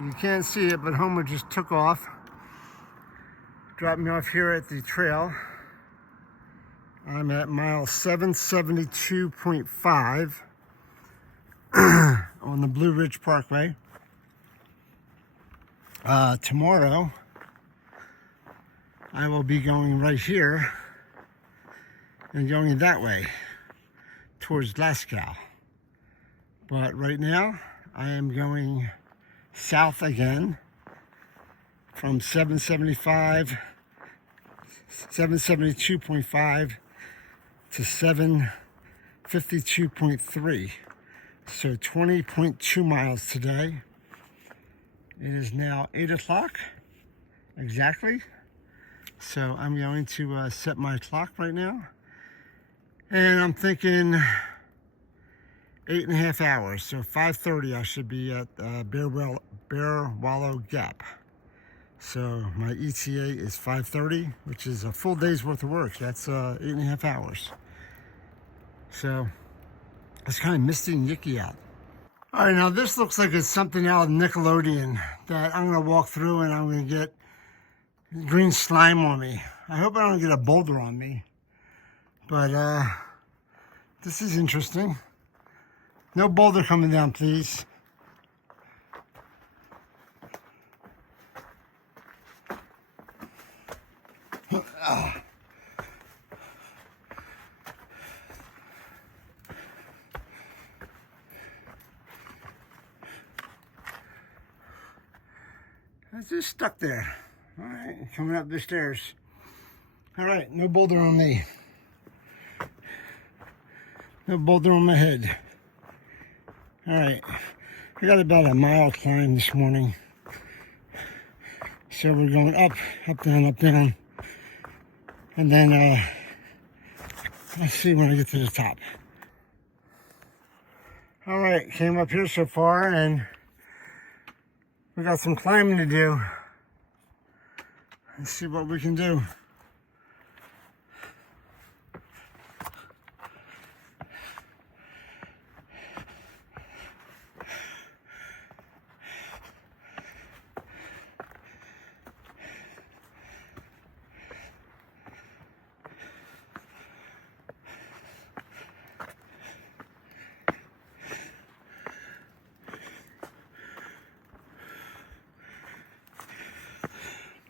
You can't see it, but Homer just took off. Dropped me off here at the trail. I'm at mile 772.5 on the Blue Ridge Parkway. Tomorrow, I will be going right here and going that way towards Glasgow. But right now, I am going south again from 772.5 to 752.3. So 20.2 miles today. It is now 8 o'clock exactly. So I'm going to set my clock right now. And I'm thinking 8.5 hours. So 5:30 I should be at Bear Wallow Gap. So my ETA is 5:30, which is a full day's worth of work. That's 8.5 hours. So it's kind of misty and yicky out. All right, now this looks like it's something out of Nickelodeon that I'm gonna walk through and I'm gonna get green slime on me. I hope I don't get a boulder on me. But this is interesting. No boulder coming down, please. I was just stuck there. All right, coming up the stairs. All right, no boulder on me. No boulder on my head. All right, I got about a mile climb this morning. So we're going up, up, down, up, down. And then, let's see when I get to the top. All right, came up here so far and we got some climbing to do. Let's see what we can do.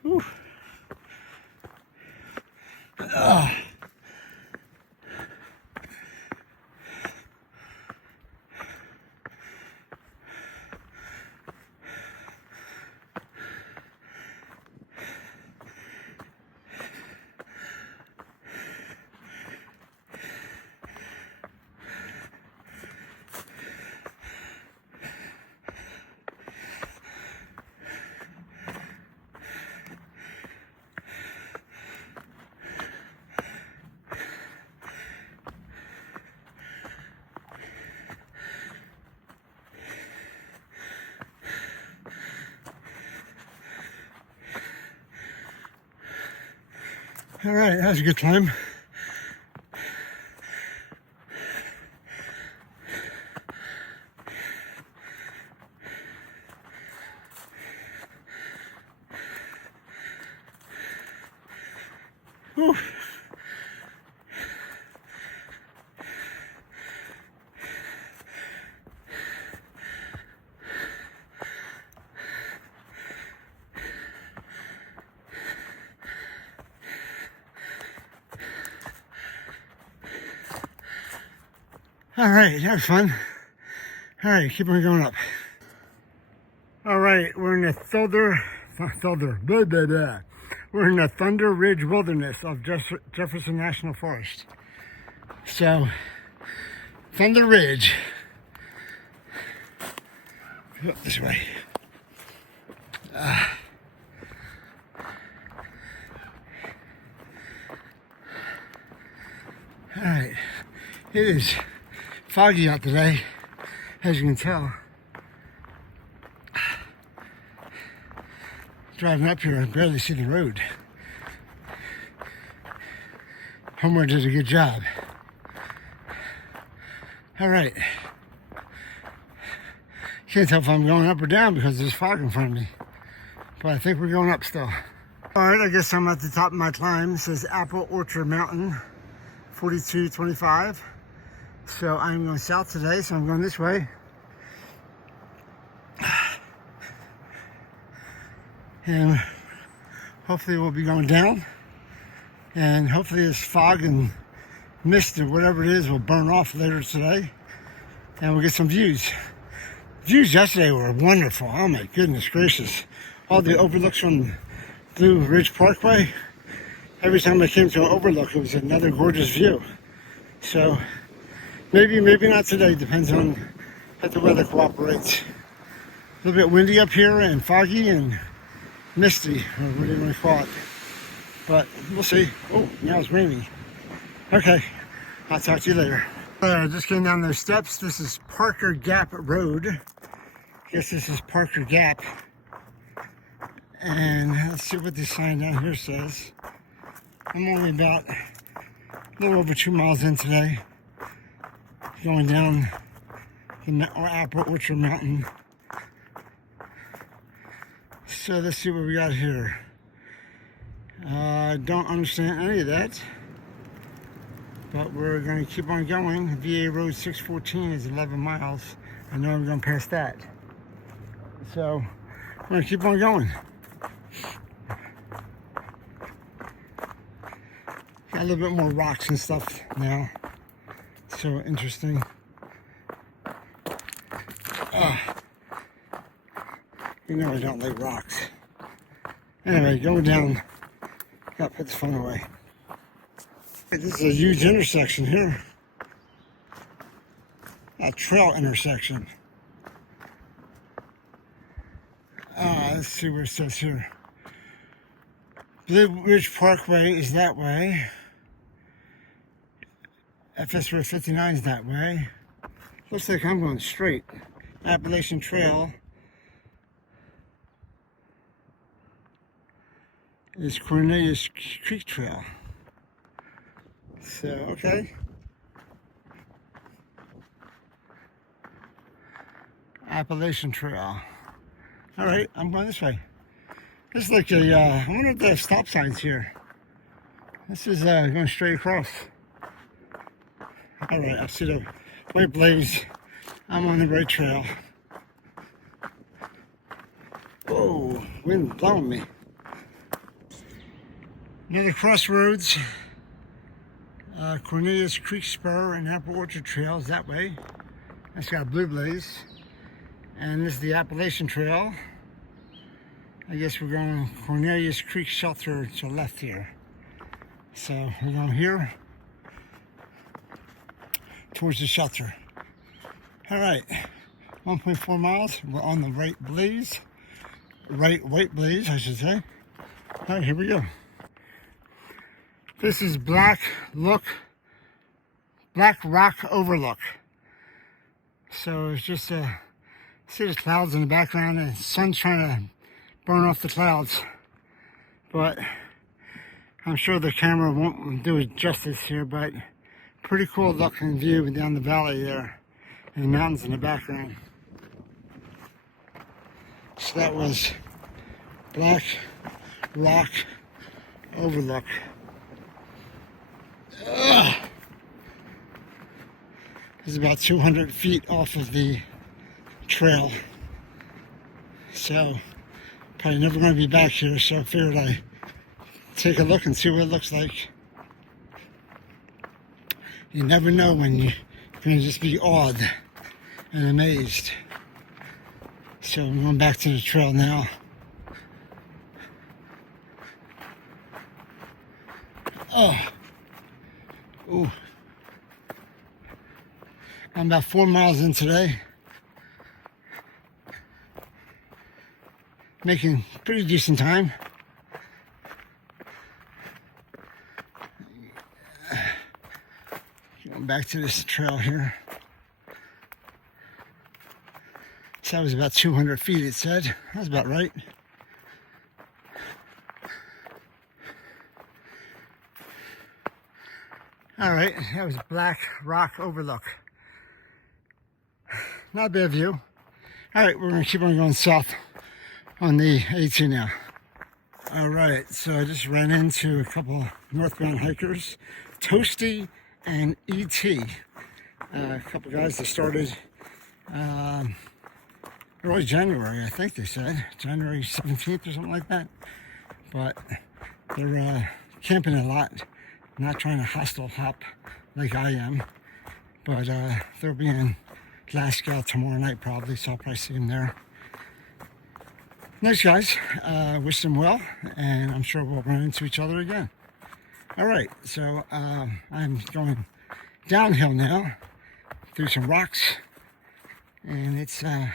Whew. All right, that was a good time. Whew. All right, that was fun. All right, keep on going up. All right, we're in the We're in the Thunder Ridge Wilderness of Jefferson National Forest. So, Thunder Ridge. Go up this way. All right, it is foggy out today, as you can tell. Driving up here, I barely see the road. Homer did a good job. All right. Can't tell if I'm going up or down because there's fog in front of me. But I think we're going up still. All right, I guess I'm at the top of my climb. It says Apple Orchard Mountain, 4225. So I'm going south today, so I'm going this way. And hopefully we'll be going down. And hopefully this fog and mist or whatever it is will burn off later today. And we'll get some views. Views yesterday were wonderful. Oh my goodness gracious. All the overlooks from Blue Ridge Parkway. Every time I came to an overlook, it was another gorgeous view. So maybe not today. Depends on if the weather cooperates. A little bit windy up here and foggy and misty, or what do you want to call it. But we'll see. Oh, now it's raining. Okay, I'll talk to you later. I just came down those steps. This is Parker Gap Road. I guess this is Parker Gap. And let's see what this sign down here says. I'm only about a little over 2 miles in today. Going down the Apple Orchard Mountain. So let's see what we got here. I don't understand any of that. But we're going to keep on going. VA Road 614 is 11 miles. I know I'm going past that. So, we're going to keep on going. Got a little bit more rocks and stuff now. So interesting. You know I don't like rocks. Anyway, going down. Gotta put this phone away. This is a huge intersection here. A trail intersection. Let's see what it says here. Blue Ridge Parkway is that way. FS Road 59 is that way. Looks like I'm going straight. Appalachian Trail is Cornelius Creek Trail. So, okay. Appalachian Trail. All right, I'm going this way. This is like a, I wonder if they have stop signs here. This is going straight across. All right, I see the white blaze. I'm on the right trail. Whoa, wind blowing me. Another crossroads. Cornelius Creek Spur and Apple Orchard Trails that way. That's got a blue blaze. And this is the Appalachian Trail. I guess we're going Cornelius Creek Shelter to the left here. So we're going here towards the shelter. All right, 1.4 miles. We're on the right blaze. Right white blaze, I should say. All right, here we go. This is Black Rock Overlook. So it's just see the clouds in the background and the sun's trying to burn off the clouds. But I'm sure the camera won't do it justice here, but pretty cool looking view down the valley there and the mountains in the background. So that was Black Rock Overlook. It's about 200 feet off of the trail. So, probably never going to be back here, so I figured I'd take a look and see what it looks like. You never know when you're going to just be awed and amazed. So, I'm going back to the trail now. Ooh. I'm about 4 miles in today. Making pretty decent time. Going back to this trail here. So that was about 200 feet, it said. That's about right. All right, that was Black Rock Overlook. Not a bad view. All All right, we're gonna keep on going south on the AT now. All right, so I just ran into a couple northbound hikers, Toasty and ET. A couple guys that started early January, I think they said, January 17th or something like that. But they're camping a lot, not trying to hostel hop like I am. But they'll be in Glasgow tomorrow night probably, so I'll probably see them there. Nice guys, wish them well, and I'm sure we'll run into each other again. All right, so I'm going downhill now through some rocks, and it's I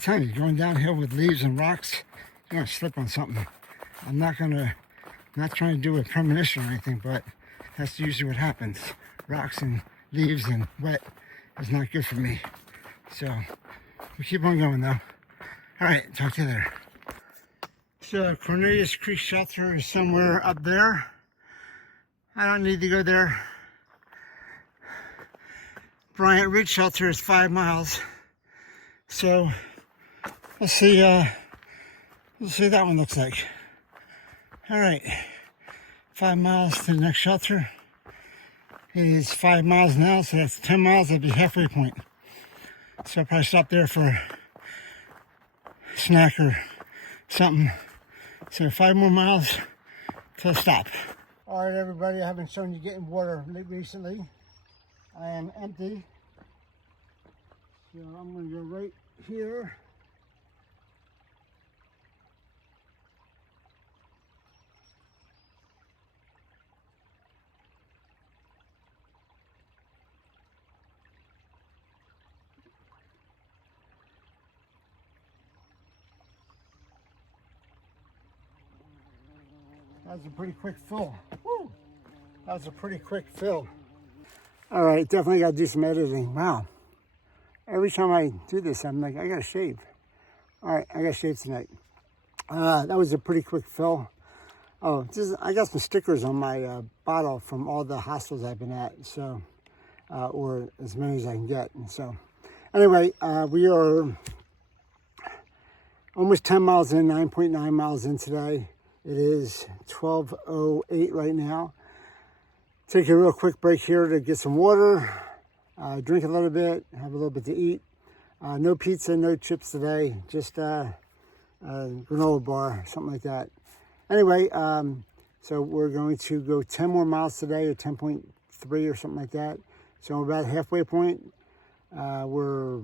tell you, going downhill with leaves and rocks, you're gonna slip on something. I'm not trying to do a premonition or anything, but that's usually what happens. Rocks and leaves and wet is not good for me. So we keep on going though. All right, talk to you later. So Cornelius Creek Shelter is somewhere up there. I don't need to go there. Bryant Ridge Shelter is 5 miles. So let's see what that one looks like. All right, 5 miles to the next shelter. It is 5 miles now, so that's 10 miles. That'd be halfway point. So I'll probably stop there for a snack or something. So 5 more miles till stop. All right, everybody, I haven't shown you getting water recently. I am empty. So I'm going to go right here. That was a pretty quick fill. Woo! That was a pretty quick fill. All right, definitely got to do some editing. Wow. Every time I do this, I'm like, I got to shave. All right, I got to shave tonight. That was a pretty quick fill. Oh, I got some stickers on my bottle from all the hostels I've been at, so, or as many as I can get. And so, anyway, we are almost 10 miles in, 9.9 miles in today. It is 12:08 right now. Take a real quick break here to get some water, drink a little bit, have a little bit to eat. No pizza, no chips today, just a granola bar, something like that. Anyway, so we're going to go 10 more miles today, or 10.3 or something like that. So we're about halfway point. We're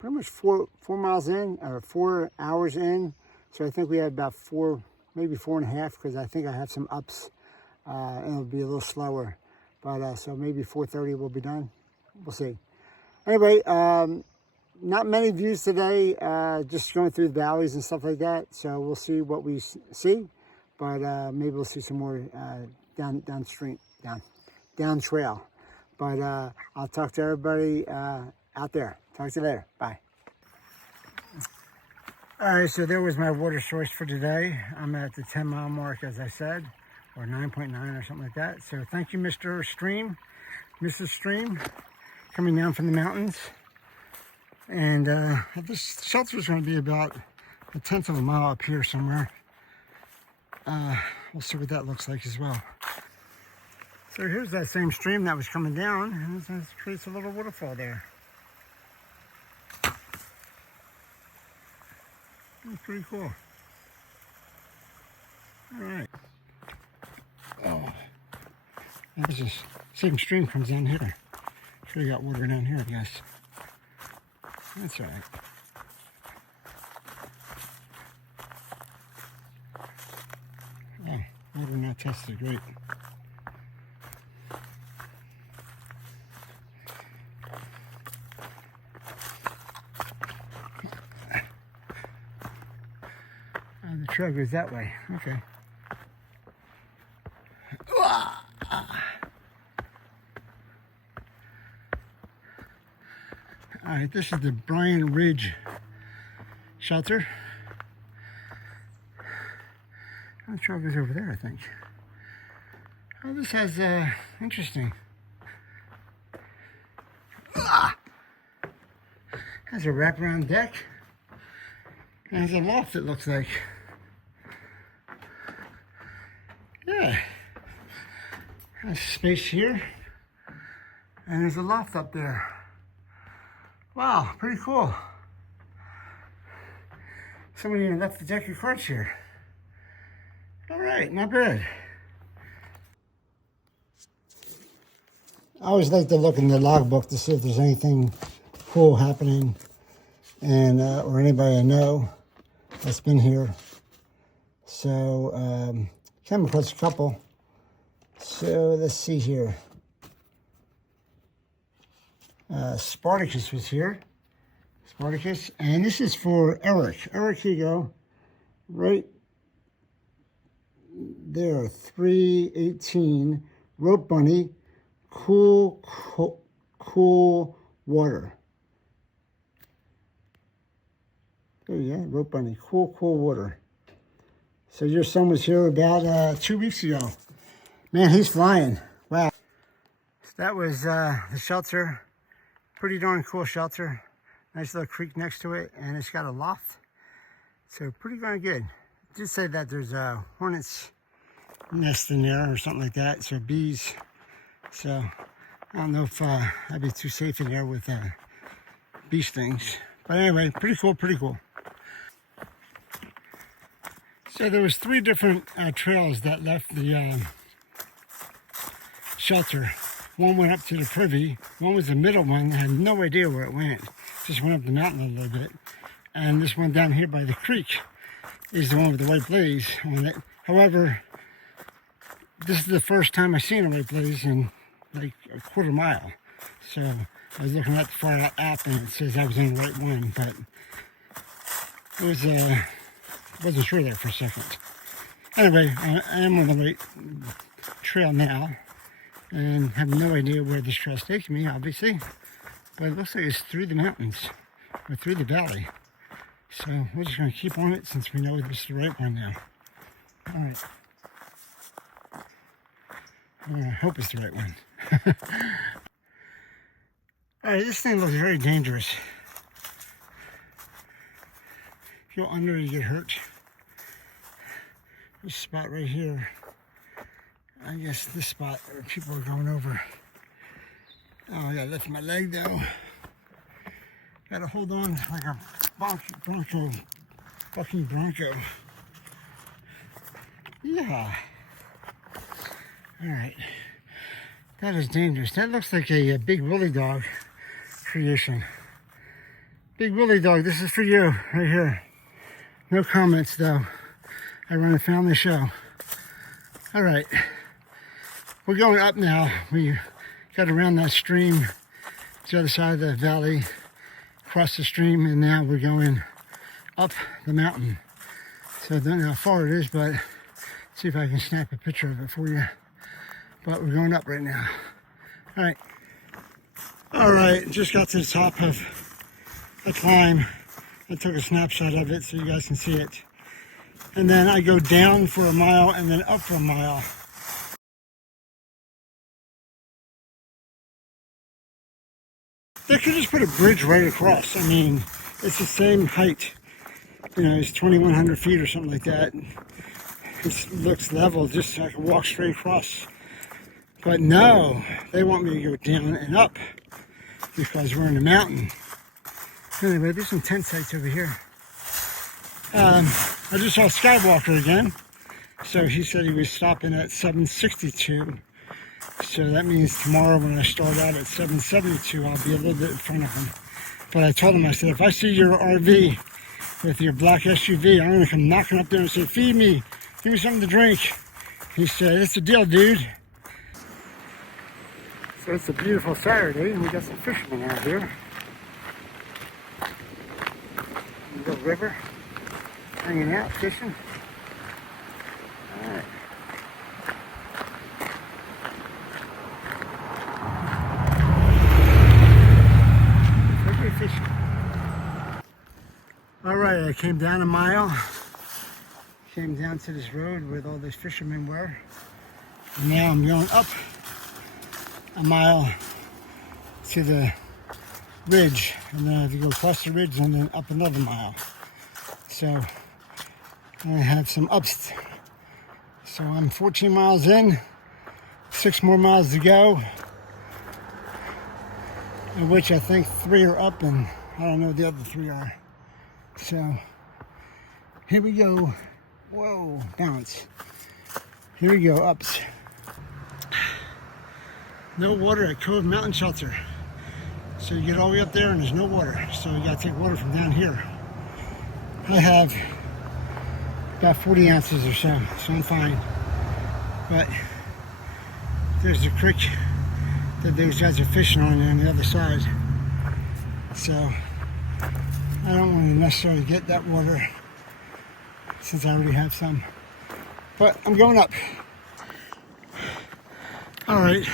pretty much four miles in, or 4 hours in. So I think we have about 4, maybe 4.5, because I think I have some ups, and it'll be a little slower. But so maybe 4:30 we'll be done. We'll see. Anyway, not many views today, just going through the valleys and stuff like that. So we'll see what we see, but maybe we'll see some more down trail. But I'll talk to everybody out there. Talk to you later. Bye. All right, so there was my water source for today. I'm at the 10-mile mark, as I said, or 9.9 or something like that. So thank you, Mr. Stream, Mrs. Stream, coming down from the mountains. And this shelter is going to be about 1/10 of a mile up here somewhere. We'll see what that looks like as well. So here's that same stream that was coming down, and it creates a little waterfall there. That's pretty cool. All right. Oh, this is same stream comes down here. Sure, you got water down here, I guess. That's all right. Oh, water not tested. Great. The trail goes that way. Okay. All right, this is the Bryant Ridge Shelter. The trail goes over there, I think. Oh, this has interesting. Has a wraparound deck. And has a loft, it looks like. Yeah. Has space here. And there's a loft up there. Wow, pretty cool. Somebody even left the deck of carts here. All right, not bad. I always like to look in the logbook to see if there's anything cool happening, and or anybody I know that's been here. So came across a couple. So let's see here. Spartacus was here. Spartacus, and this is for Eric. Eric, here you go. Right there, 318 Rope Bunny, cool water. There you go, Rope Bunny, cool water. So your son was here about 2 weeks ago. Man, he's flying. Wow. So that was the shelter. Pretty darn cool shelter. Nice little creek next to it, and it's got a loft. So pretty darn good. It did say that there's a hornet's nest in there or something like that. So bees. So I don't know if I'd be too safe in there with bee stings. But anyway, pretty cool, pretty cool. So there was 3 different trails that left the shelter. One went up to the Pkwy. One was the middle one. I had no idea where it went. Just went up the mountain a little bit. And this one down here by the creek is the one with the white blaze on it. However, this is the first time I've seen a white blaze in like a quarter mile. So I was looking at the far out app and it says I was in the right one, but it was wasn't sure there for a second. Anyway, I am on the right trail now and have no idea where this trail's taking me, obviously, but it looks like it's through the mountains or through the valley. So we're just going to keep on it since we know this is the right one now. All right. I hope it's the right one. All right, this thing looks very dangerous. If you go under, you get hurt. This spot right here, I guess this spot where people are going over. Oh, I gotta lift my leg though. Gotta hold on like a fucking bronco. Yeah. All right. That is dangerous. That looks like a big woolly dog creation. Big woolly dog, this is for you right here. No comments though. I run a family show. All right. We're going up now. We got around that stream to the other side of the valley, across the stream, and now we're going up the mountain. So I don't know how far it is, but see if I can snap a picture of it for you. But we're going up right now. All right. All right, just got to the top of a climb. I took a snapshot of it so you guys can see it. And then I go down for a mile and then up for a mile. They could just put a bridge right across. I mean, it's the same height. You know, it's 2,100 feet or something like that. It looks level, just so I can walk straight across. But no, they want me to go down and up because we're in the mountain. Anyway, there's some tent sites over here. I just saw Skywalker again. So he said he was stopping at 762. So that means tomorrow when I start out at 772, I'll be a little bit in front of him. But I told him, I said, if I see your RV with your black SUV, I'm going to come knocking up there and say, feed me, give me something to drink. He said, it's a deal, dude. So it's a beautiful Saturday, and we got some fishermen out here. The river, hanging out, fishing. All right. Fishing. All right, I came down a mile. Came down to this road where all these fishermen were. And now I'm going up a mile to the ridge, and then I have to go across the ridge and then up another mile. So I have some ups. So I'm 14 miles in, 6 more miles to go, in which I think 3 are up and I don't know what the other 3 are. So here we go. Whoa, balance. Here we go, ups. No water at Cove Mountain Shelter. So you get all the way up there and there's no water. So you gotta take water from down here. I have about 40 ounces or so I'm fine. But there's the creek that those guys are fishing on the other side. So I don't want to necessarily get that water since I already have some. But I'm going up. All right.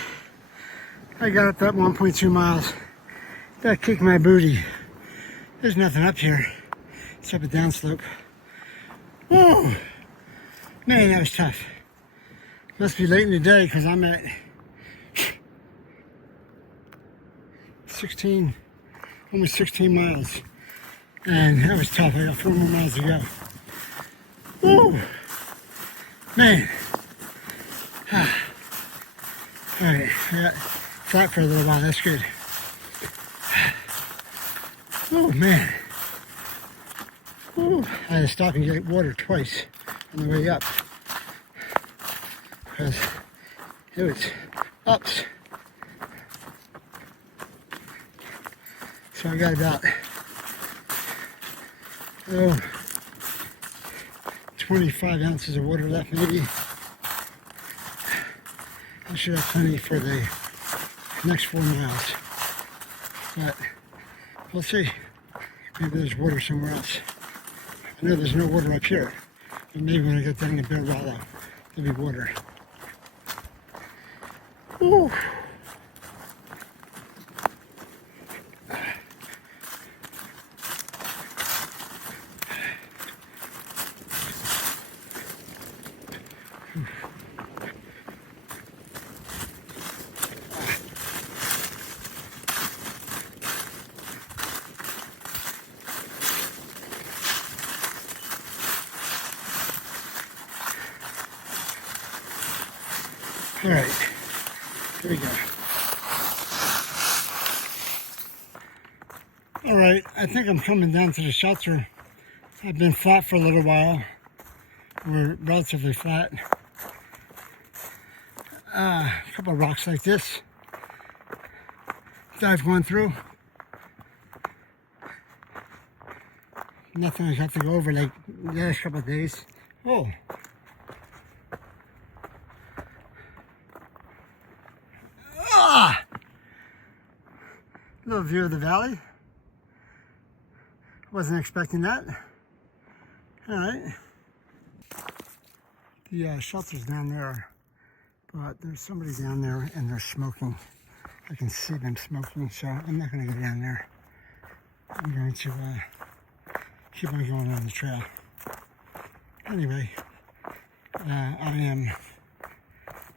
I got up that 1.2 miles. That kicked my booty. There's nothing up here except a downslope. Whoa! Man, that was tough. Must be late in the day because I'm at 16, almost 16 miles. And that was tough. I got 4 more miles to go. Whoa! Man. Alright, I got flat for a little while. That's good. Oh man. Ooh, I had to stop and get water twice on the way up because it was ups. So I got about 25 ounces of water left maybe. I should have plenty for the next 4 miles, but we'll see. Maybe there's water somewhere else. I know there's no water up here, but maybe when I get down to Bear Wallow, there'll be water. Woo. All right, here we go. All right, I think I'm coming down to the shelter. I've been flat for a little while. We're relatively flat. A couple of rocks like this that I've gone through. Nothing I have to go over like the last couple of days. Oh. Little view of the valley. Wasn't expecting that. All right. The shelter's down there, but there's somebody down there and they're smoking. I can see them smoking, so I'm not going to go down there. I'm going to keep on going on the trail. Anyway, I am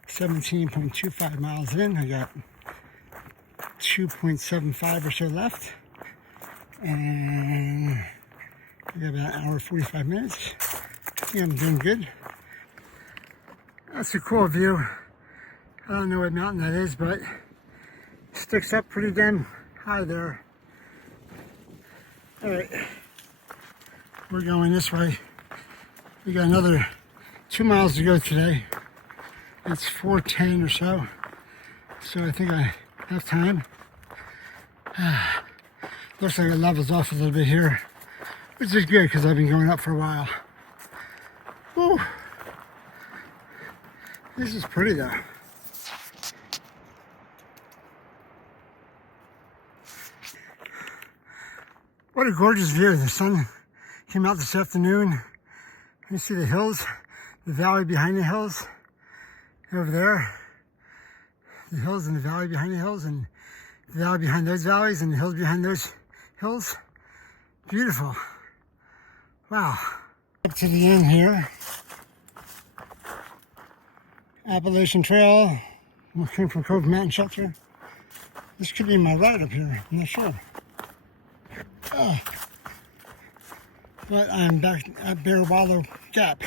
17.25 miles in. I got 2.75 or so left, and I got about an hour 45 minutes. I think I'm doing good. That's a cool view. I don't know what mountain that is, but it sticks up pretty damn high there. All right, we're going this way. We got another 2 miles to go today. It's 4:10 or so, so I think I have time. Looks like it levels off a little bit here, which is good because I've been going up for a while. Woo. This is pretty though. What a gorgeous view. The sun came out this afternoon. You see the hills, the valley behind the hills over there. The hills and the valley behind the hills, and the valley behind those valleys, and the hills behind those hills. Beautiful. Wow. Up to the end here. Appalachian Trail. We came from Cove Mountain Shelter. This could be my ride up here. I'm not sure. But I'm back at Bear Wallow Gap.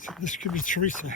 So this could be Teresa.